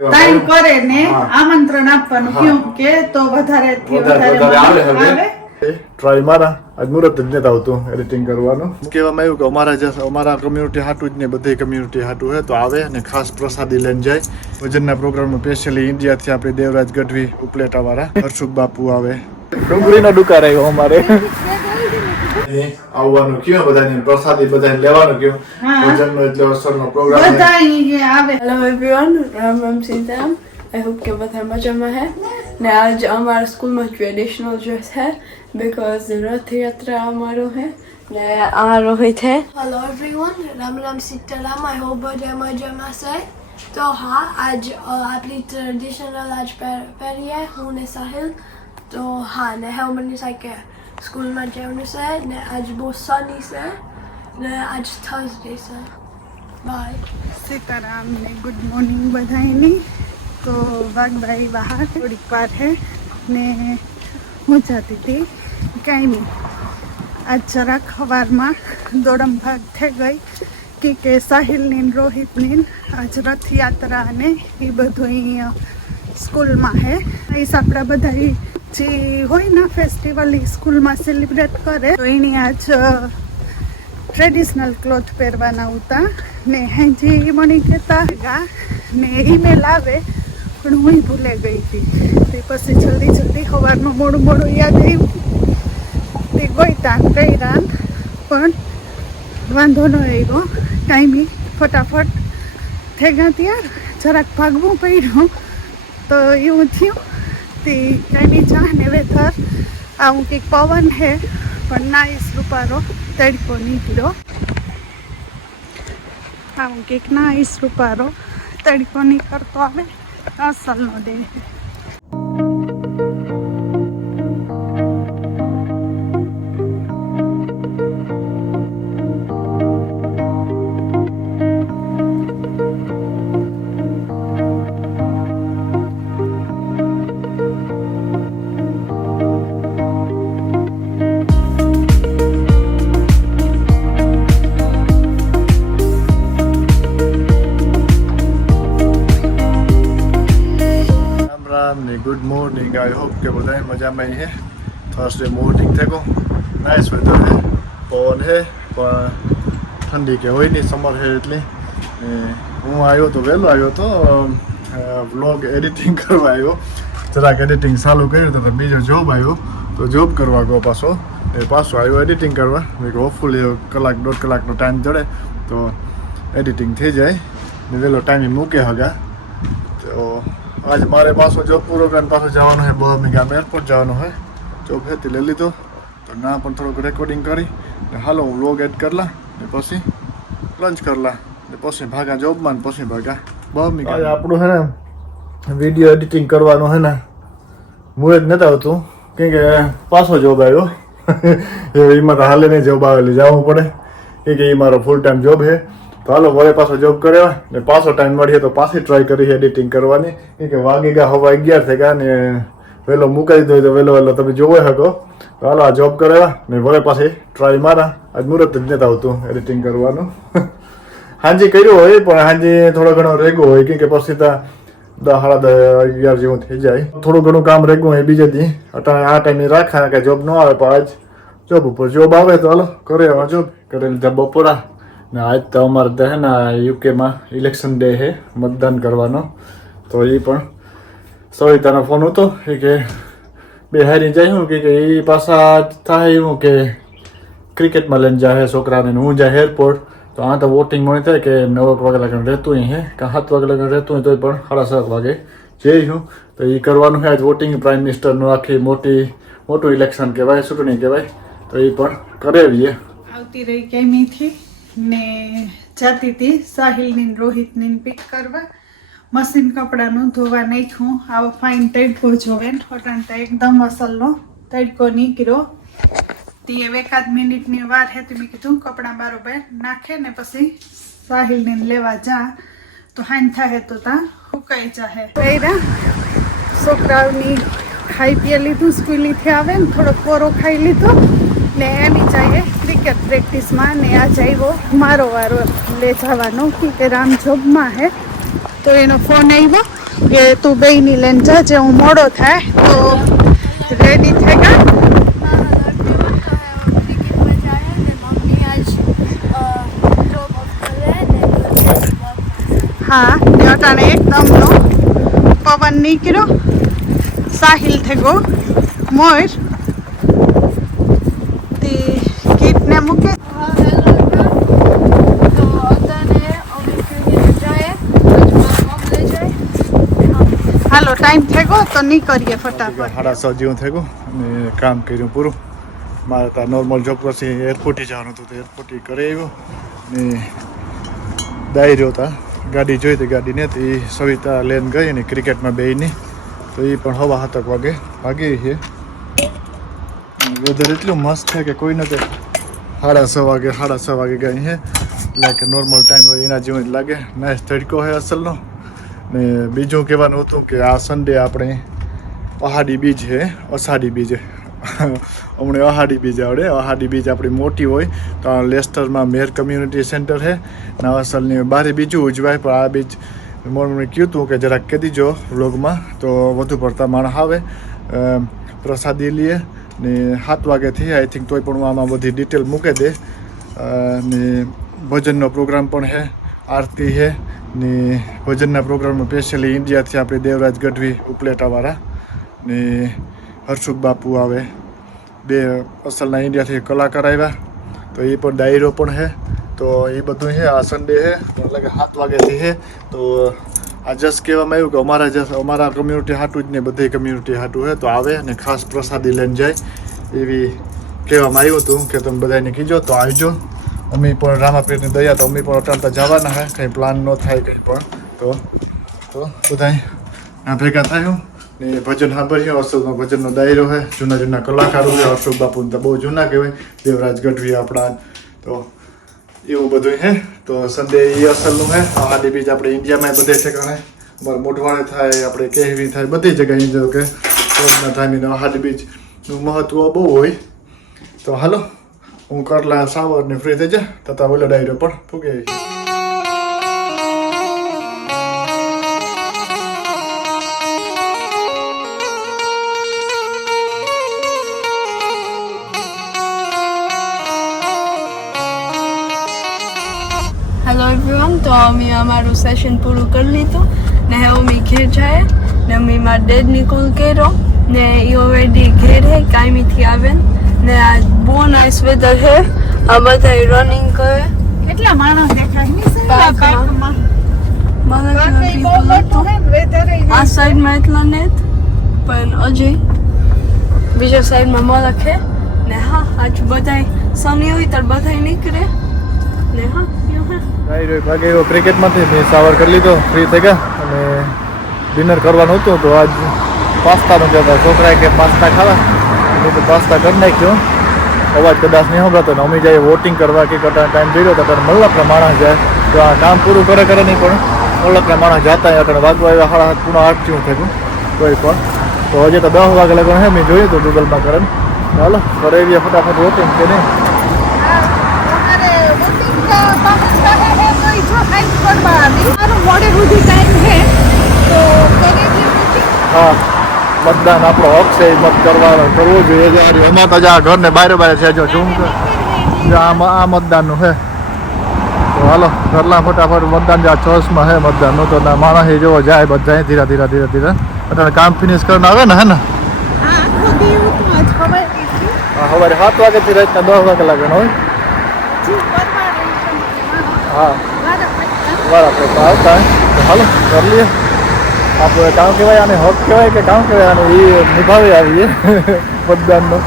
Time કરે ને આમંત્રણ આપવાનું કેમ કે તો વધારેથી વધારે આવે ટ્રાય મારા આજ મુહૂર્ત જ નથી આવતું એડિટિંગ કરવાનું કહેવામાં આવ્યું કે અમારા કમ્યુનિટી હાટું જ ને બધી કમ્યુનિટી હાટું હે તો આવે અને ખાસ પ્રસાદી લઈને જાય ભજનના પ્રોગ્રામમાં સ્પેશિયલી ઇન્ડિયાથી આપણે દેવરાજ ગઢવી ઉપલેટા વાળા હર્ષુખ બાપુ આવે ડુંગળીનો દુકાન આવ્યો અમારે આવવાનું કયો બધાને પ્રસાદી બધાને લેવાનું કયો ભજનનો એટલે અસરનો પ્રોગ્રામ બધા અહીં આવે hello everyone Ram Ram Sitaram I hope के બધા મજામાં હે ને આજ અમારા સ્કૂલમાં ટ્રેડિશનલ ડ્રેસ है बिकॉज रथ यात्रा અમારો है ને આ રોહિત है hello everyone Ram Ram Sitaram I hope બધા મજામાં છે તો હા આજ આપણી ટ્રેડિશનલ આજ પહેરીએ હું ને સાહિલ તો હા ને હેમની સાકે સ્કૂલમાં જવાનું છે ને આજ બહુ સની છે ને આજ થર્સડે છે બાય सीताराम ने गुड मॉर्निंग बधाई तो वाघबाई बाहर थोड़ी पार है ने હું જતી હતી કાંઈ નહીં આજ જરાક સવારમાં દોડમ ભાગ થઈ ગઈ કે સાહિલની રોહિતની આજ રથયાત્રા ને એ બધું અહીં સ્કૂલમાં હે એ આપણા બધા જે હોય ને ફેસ્ટિવલ એ સ્કૂલમાં સેલિબ્રેટ કરે તો એની આજ ટ્રેડિશનલ ક્લોથ પહેરવાના હતા ને હેજી મને કહેતા ને ઈમેલ આવે પણ હું ભૂલે ગઈ હતી તે પછી જલ્દી સવારનું મોડું યાદ આવ્યું તે ગઈ તાન કર્યા પણ વાંધો ન આવ્યો ટાઈમી ફટાફટ થઈ ગયા ત્યાં જરાક ભાગવું પડ્યું તો એવું થયું તે કાંઈ ચા ને વેધર આવું કંઈક પવન હે પણ નાઈસ રૂપારો તડકો નીકળ્યો આવું કંઈક નાઈસ રૂપારો તડકો નીકળતો આવે અસલનો દે गुड मॉर्निंग आई होप के બધા મજામાં હે થર્સડે મોર્નિંગ થેકો નાઇસ વેધર હે પવન હે પણ ઠંડી કે હોય નહીં સમર હે એટલે હું આવ્યો તો વહેલો આવ્યો તો વ્લોગ એડિટિંગ કરવા આવ્યો જરાક એડિટિંગ ચાલુ કર્યું તો બીજો જોબ આવ્યો તો જોબ કરવા ગયો પાછો આવ્યો એડિટિંગ કરવા મેં હોપફુલી કલાક દોઢ કલાકનો ટાઈમ જડે તો એડિટિંગ થઈ જાય ને વહેલો ટાઈમે મૂકે હગા તો आज मारे पासो जॉब पूरो करने पासो जवानो है बर्मिंघम एयरपोर्ट जवानो है जॉब है ले ली तो ना पण थोड़ा रेकॉर्डिंग करी हालो हूँ व्लॉग एड करला ने पछी लंच करला ने पछी भागा जॉब में पछी भागा बर्मिंघम आज आपणो है ने वीडियो एडिटिंग करवानो है ने मुझे नता आवतुं के पासो जॉब आव्यो एमां तो हाले नहीं जॉब आवेली जावुं पड़े के मारो फूल टाइम जॉब है तो हालो वरे पासो जॉब કર્યો ને પાછો ટાઈમ મળીએ તો પાછી ટ્રાય કરી એડિટિંગ કરવાની કે વાગી ગયા હવા 11 થઈ ગયા ને વેલો મુકાઈ દો તો વેલો તમે જોઈ શકો તો હાલો આ જોબ કર્યા ને વરે પાછી ટ્રાય મારા આજ મુહૂર્ત જ નથી આવતું એડિટિંગ કરવાનું હાંજી કર્યું હોય પણ હાંજી થોડો ઘણો રેગો હોય કે પછી તો 10-11 જેવું થઈ જાય થોડું ઘણું કામ રેગું હોય બીજે દી અટાણે આ ટાઈમે રાખા કે જોબ ન આવે પણ આજ જોબ ઉપર જોબ આવે તો હાલો કરે જોબ કરી લીધા બપોરા ને આજ તો અમારે તો હે ને યુકેમાં ઇલેક્શન ડે છે મતદાન કરવાનો તો એ પણ સવિતાનો ફોન હતો કે બે હારી જાય હું કે એ પાછા થાય એવું કે ક્રિકેટમાં લઈને જાય છોકરાને હું જાય એરપોર્ટ તો આ તો વોટિંગ મને થાય કે 9 વાગે લગન રહેતું હે કે 7 વાગે લગન રહેતું હોય તો પણ 7:30 વાગે જઈ હું તો એ કરવાનું છે આજ વોટિંગ પ્રાઇમ મિનિસ્ટરનું આખી મોટું ઇલેક્શન કહેવાય ચૂંટણી કહેવાય તો એ પણ કરાવીએ આવતી રહી કેમીથી ને જાતી હતી સાહિલની રોહિતની પિક કરવા મશીન કપડાનું ધોવા નાખ્યું આવો ફાઇન તડકો જોવે ફટાણતા એકદમ અસલનો તડકો નીકળ્યો તે એકાદ મિનિટની વાર હતી મેં કીધું કપડાં બરોબર નાખે ને પછી સાહિલને લેવા જા તો હાન થાય તો ત્યાં સુકાઈ જાહે પહેરા છોકરાઓની ખાઈ પી લીધું સ્કૂલેથી આવે ને થોડો કોરો ખાઈ લીધો ને એની જાય ક્રિકેટ પ્રેક્ટિસમાં ને આ આવ્યો મારો વારો લે જવાનો કે રામ જોબમાં હે તો એનો ફોન આવ્યો કે તું બેયની લઈને જાજે, હું મોડો થાય તો રેડી થઈ ગયા. હા ને અટાણે એકદમનો પવન નીકળ્યો, સાહિલ થઈ ગયો મોર તે ગીતને મૂકે. હાલો ટાઈમ થઈ ગયો તો નીકળીએ ફટાફટ. 6:30 જેવું થઈ ગયું અને કામ કર્યું પૂરું. મારે તો નોર્મલ જોબ પછી એરપોર્ટે જવાનું હતું તો એરપોર્ટે કરી આવ્યો ને દાયરો હતા. ગાડી જોઈ તો ગાડી ને તો એ સવિતા લઈને ગઈ ને ક્રિકેટમાં બેયની તો એ પણ 7:30 વાગે ભાગી છે. વેધર એટલું મસ્ત છે કે કોઈ નથી. 6:30 વાગે ગઈ છે એટલે કે નોર્મલ ટાઈમ હોય એના જેવું જ લાગે. નાઇસ તડકો છે અસલનો. ને બીજું કહેવાનું હતું કે આ સન્ડે આપણે અહાડી બીજ છે, અષાઢી બીજ હમણાં અહાડી બીજ આવડે. અહાડી બીજ આપણી મોટી હોય તો લેસ્ટરમાં મેર કમ્યુનિટી સેન્ટર છે ને અસલની બારે બીજું ઉજવાય પણ આ બીજ મને કહ્યું હતું કે જરાક કહી દીજો વ્લોગમાં તો વધુ પડતા માણસ આવે, પ્રસાદી લઈએ ને 7 વાગ્યાથી આઈ થિંક તોય પણ હું આમાં બધી ડિટેલ મૂકી દે. ને ભજનનો પ્રોગ્રામ પણ છે, આરતી છે ને ભજનના પ્રોગ્રામમાં સ્પેશિયલી ઇન્ડિયાથી આપણે દેવરાજ ગઢવી ઉપલેટાવાળા ને હર્ષુક બાપુ આવે, 2 અસલના ઇન્ડિયાથી કલાકાર આવ્યા તો એ પણ ડાયરો પણ છે. તો એ બધું છે. આ સન્ડે છે એટલે કે 7 વાગ્યાથી છે. તો આ જસ્ટ કહેવામાં આવ્યું કે અમારા કમ્યુનિટી હાટું જ ને બધી કમ્યુનિટી હાટું છે તો આવે અને ખાસ પ્રસાદી લઈને જાય એવી કહેવામાં આવ્યું હતું કે તમે બધાને કીજો તો આવજો. અમે પણ રામાપીરની દયા તો અમે પણ અટાણતા જવાના છે, કંઈ પ્લાન ન થાય કંઈ પણ તો બધા ભેગા થયું ને ભજન સાંભળ્યું. અશોકનો ભજનનો દાયરો છે, જૂના કલાકારો છે. અશોક બાપુ તો બહુ જૂના કહેવાય, દેવરાજ ગઢવી આપણા. તો એવું બધું છે. તો સન્ડે એ અસલનું છે. અહાડી બીજ આપણે ઇન્ડિયામાં બધે ઠેકાણે અમારે મોઢવાડે થાય, આપણે કહેવી થાય, બધી જગ્યાએ જો કે રોજના ટાઈમે અહાડી બીજનું મહત્વ બહુ હોય. તો હાલો હું કરલા સાવર ને ફ્રી થઈ જાય તથા ઓલો ડાયરો પણ ફૂગે. હેલો એવરીવન, તો અમે અમારું સેશન પૂરું કરી લીધું ને હવે અમે ઘેર જાય ને અમે મારા ડેડની કોલ કર્યો ને એ ઓલરેડી ઘેર હે કાયમીથી આવે ને આ બહુ નાઇસ વેધર છે. આ બધા રનિંગ કરે. કેટલા માણસ દેખાય ની પાર્કમાં. આ આ સાઈડમાં એટલા નેત પણ અજય બીજા સાઈડમાં મલક છે ને હા આજુ બધાય સની હોય ત્યારે બધાય નીકળે ને હા ભાગેલો ક્રિકેટમાંથી મેં સાવર કરી લીધો, ફ્રી થઈ ગયા અને ડિનર કરવાનું હતું તો આજ પાસ્તાનું જતા છોકરાએ કે પાસ્તા ખાવા મેં તો પાસ્તા કરી નાખ્યો. અવાજ કદાચ નહીં સંભળાતો ને અમે જાય વોટિંગ કરવા કે ટાઈમ જોઈ લો તો ત્યારે મલ્લકના માણસ જાય તો આ કામ પૂરું કરે નહીં પણ મલ્લકના માણસ જતા આગળ વાગવા આવ્યા 7:30 થયું થયું કોઈ પણ. તો હજી તો 10 વાગે લગન હે મેં જોયું હતું ગૂગલમાં કરે. ચાલો કરે એવી ફટાફટ વોટિંગ કે નહીં. હા મતદાન આપણો હક છે, મત કરવું જોઈએ. એમાં તો આ ઘરને બહાર છે જો ઝૂમ આ મતદાનનું છે. તો હાલો ઘરના ફટાફટ મતદાન જ્યાં ચોસમાં છે મતદાનનું તો માણસ જોવો જાય બધા ધીરે અત્યારે કામ ફિનિશ કરીને આવે ને હે ને. સવારે 7 વાગ્યાથી રાતના 10 વાગે લાગવાનું હોય. હા બરાબર આવતા તો હાલો કરી લઈએ. આપણે કામ કહેવાય આને હક કહેવાય કે કામ કહેવાય આને એ નિભાવી આવીએ મતદાનનો.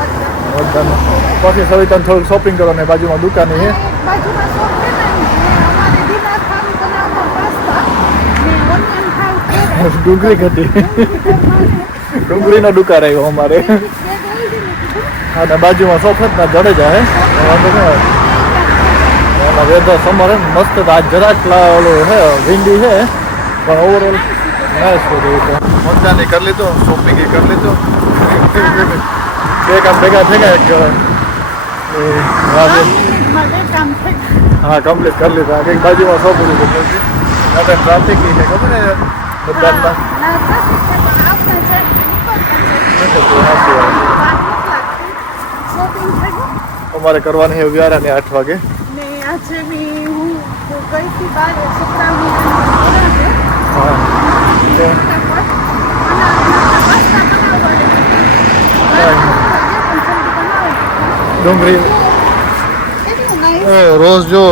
પછી સવિતાને થોડુંક શોપિંગ કરો ને બાજુમાં દુકાન છે ડુંગળી ઘટી ડુંગળીનો દુકાન આવ્યો અમારે. અને બાજુમાં સોફતના જડેજા હે વાંધો ન હોય. એમાં વેધર સમર હે મસ્ત. આજ જરાક ઓલું હે વિન્ડી છે પણ ઓવરઓલ નાઇસ બધું. મતદાન કરી લીધું, શોપિંગ કરી લીધું, બે કામ ભેગા થઈ ગયા. હા કમ્પ્લીટ કરી લીધા. કંઈક બાજુમાં શોપ લીધું ટ્રાફિક છે ખબર ને મતદાનમાં ના ટ્રાફિક છે પણ આપણે છે ઉપર શોપિંગ થઈ ગયું અમારે કરવાની છે વ્યારાને 8 વાગે. ને આજે બી હું ગઈ હતી બહાર છોકરાઓની છે હા તો ડુંગળી રોજ જો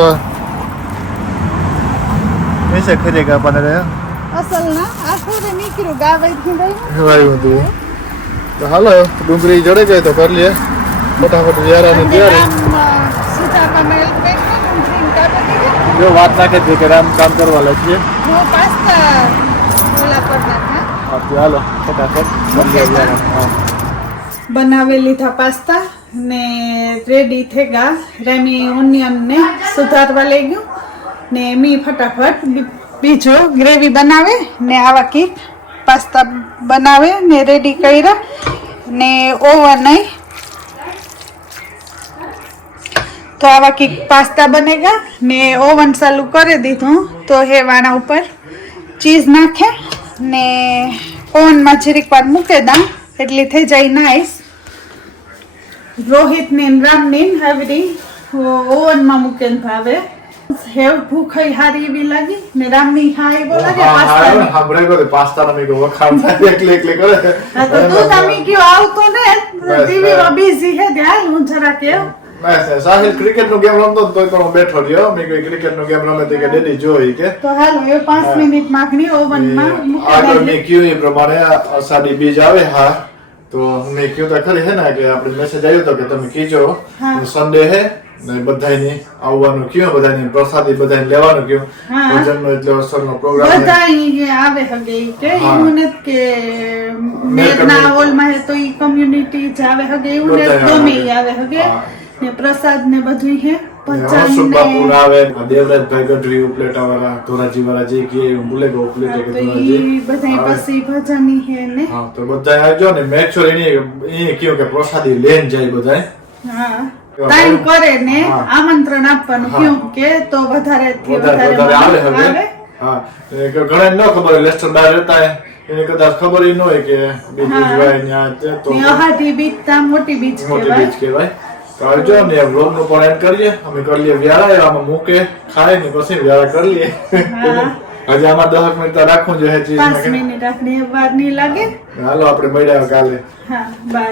ऐसे खरीदेगा अपन रे અસલ ના આખરે નીકળ્યું ગાવાઈ થી આવ્યું હતું તો હાલો ડુંગળી જડે જાય તો કરી લે ફટાફટ વ્યારાની તૈયારી સીધા કમેલ બેક ડ્રિંક કાઢી જો વાત નાખે છે કે રામ કામ કરવા લાગીએ હું પાસ્તા ઓલા પર નાખા હા તો હાલો ફટાફટ કરી લે વ્યારા હા બનાવી લીધા પાસ્તા ને રેડી થઈ ગયા રેમી ઓનિયન ને સુધારવા લઈ ગયું ને મી ફટાફટ બીજો ગ્રેવી બનાવે ને આવા કીક પાસ્તા બનાવે ને રેડી કર્યા ને ઓવન નહીં તો આવા કીક પાસ્તા બનેગા ને ઓવન ચાલુ કરી દીધું તો હે વાણા ઉપર ચીઝ નાખે ને ઓવનમાં જરીક વાર મૂકે દા એટલી થઈ જાય નાઈસ રોહિત ને રામની હાવરી ઓવનમાં મૂકીને ભાવે હેવ ભૂખ હારી એવી લાગી ને રામની હા એવો લાગે પાસ્તા હા બરાબર પાસ્તા ના મીકો વખાણ થાય એકલે એકલે કરે હા તો તું તમે કયો આવતો ને ટીવી માં બિઝી હે ધ્યાન હું જરા કે બસ સાહિલ ક્રિકેટ નો ગેમ રમતો તો પણ બેઠો રહ્યો મે કોઈ ક્રિકેટ નો ગેમ રમે તો કે ડેડી જોઈ કે તો હાલો એ 5 મિનિટ માગણી ઓવન માં આગળ મૂકી મેં કયું એ પ્રમાણે અષાઢી બીજ આવે હા તો મેં કયું તો ખરી હે ને કે આપણે મેસેજ આવ્યો તો કે તમે કીજો સન્ડે હે ને બધાયની આવવાનું કયું બધાની પ્રસાદી બધાને લેવાનું કયું ભોજનનો એટલે અસરનો પ્રોગ્રામ બધા આવે હગે કે એવું ને કે મેરના હોલમાં હે તો ઈ કમ્યુનિટી જ આવે હગે એવું ને ગમે ઈ આવે હગે ને પ્રસાદ ને બધું હે હર્ષુક બાપુ આવે દેવરાજભાઈ ગઢવી ઉપલેટા વાળા ધોરાજી વાળા જે કે ભૂલે ગયો ઉપલેટા કે ધોરાજી બધા પછી ભજની હે ને હા તો બધા આવજો ને મેક શ્યોર એની કયું કે પ્રસાદી લઈને જાય બધા હા ટાઈમ કરે ને આમંત્રણ આપવાનું કેમ કે તો વધારે થી વધારે આવે હા ઘણા ન ખબર હોય લેસ્ટર બહાર રહેતા એને કદાચ ખબર ન હોય કે બીજુભાઈ ત્યાં તો અહાટી બીચ તા મોટી બીચ કહેવાય કરજો ને વ્લોગ નું પણ એડ કરીએ અમે કરી લઈએ વ્યારા આમાં મૂકે ખાય ને પછી વ્યારા કરી લઈએ હજી આમાં 10 મિનિટ રાખવું જોઈએ 5 મિનિટ રાખને વાર નહીં લાગે હાલો આપણે મળ્યા કાલે હા બાય